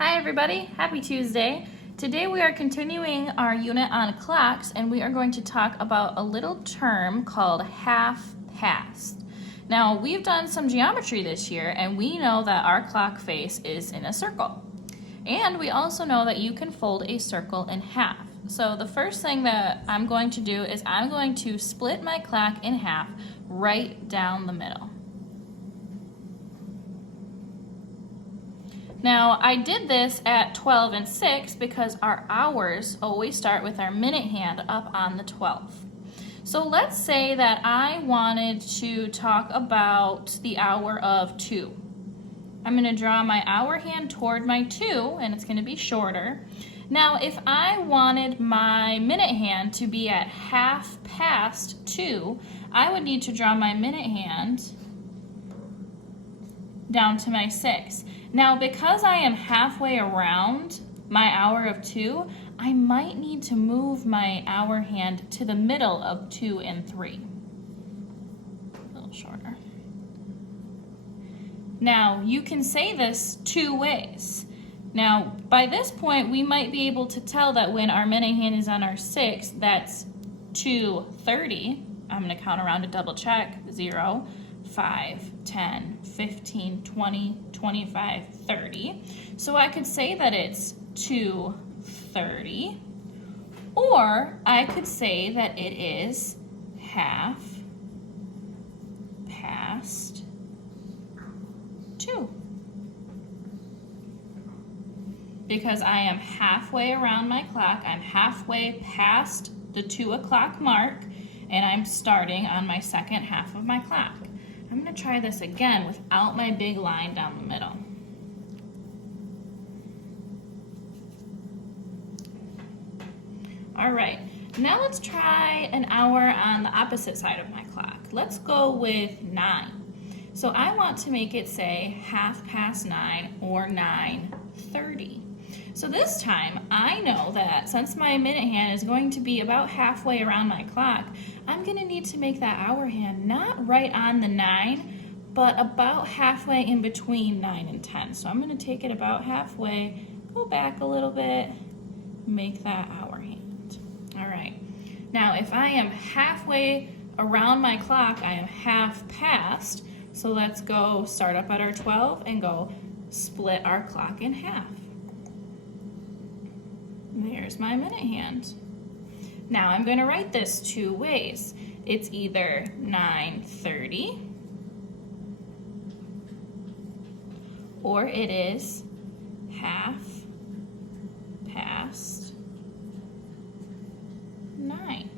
Hi everybody, happy Tuesday. Today we are continuing our unit on clocks and we are going to talk about a little term called half-past. Now we've done some geometry this year and we know that our clock face is in a circle. And we also know that you can fold a circle in half. So the first thing that I'm going to do is I'm going to split my clock in half right down the middle. Now, I did this at 12 and 6 because our hours always start with our minute hand up on the 12th. So let's say that I wanted to talk about the hour of 2. I'm going to draw my hour hand toward my 2, and it's going to be shorter. Now, if I wanted my minute hand to be at half past 2, I would need to draw my minute hand down to my 6. Now, because I am halfway around my hour of 2, I might need to move my hour hand to the middle of 2 and 3. A little shorter. Now, you can say this two ways. Now, by this point, we might be able to tell that when our minute hand is on our 6, that's 2:30. I'm going to count around to double check. 0, 5, 10, 15, 20, 25, 30. So I could say that it's 2:30, or I could say that it is half past 2. Because I am halfway around my clock, I'm halfway past the 2 o'clock mark, and I'm starting on my second half of my clock. I'm going to try this again without my big line down the middle. All right, now let's try an hour on the opposite side of my clock. Let's go with 9. So I want to make it say half past 9 or 9:30. So this time, I know that since my minute hand is going to be about halfway around my clock, I'm going to need to make that hour hand not right on the 9, but about halfway in between 9 and 10. So I'm going to take it about halfway, go back a little bit, make that hour hand. All right. Now, if I am halfway around my clock, I am half past. So let's go start up at our 12 and go split our clock in half. There's my minute hand. Now I'm going to write this two ways. It's either 9:30 or it is half past 9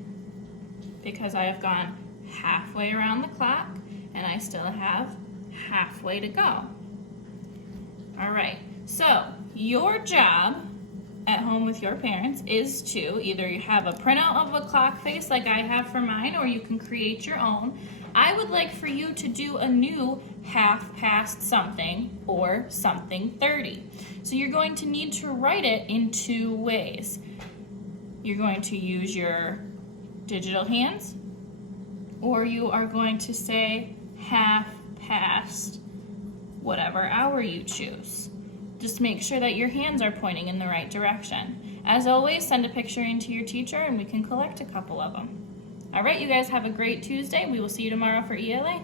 because I have gone halfway around the clock and I still have halfway to go. All right, so your job at home with your parents is to either you have a printout of a clock face like I have for mine, or you can create your own. I would like for you to do a new half past something or something 30. So you're going to need to write it in two ways. You're going to use your digital hands, or you are going to say half past whatever hour you choose. Just make sure that your hands are pointing in the right direction. As always, send a picture in to your teacher and we can collect a couple of them. All right, you guys have a great Tuesday. We will see you tomorrow for ELA.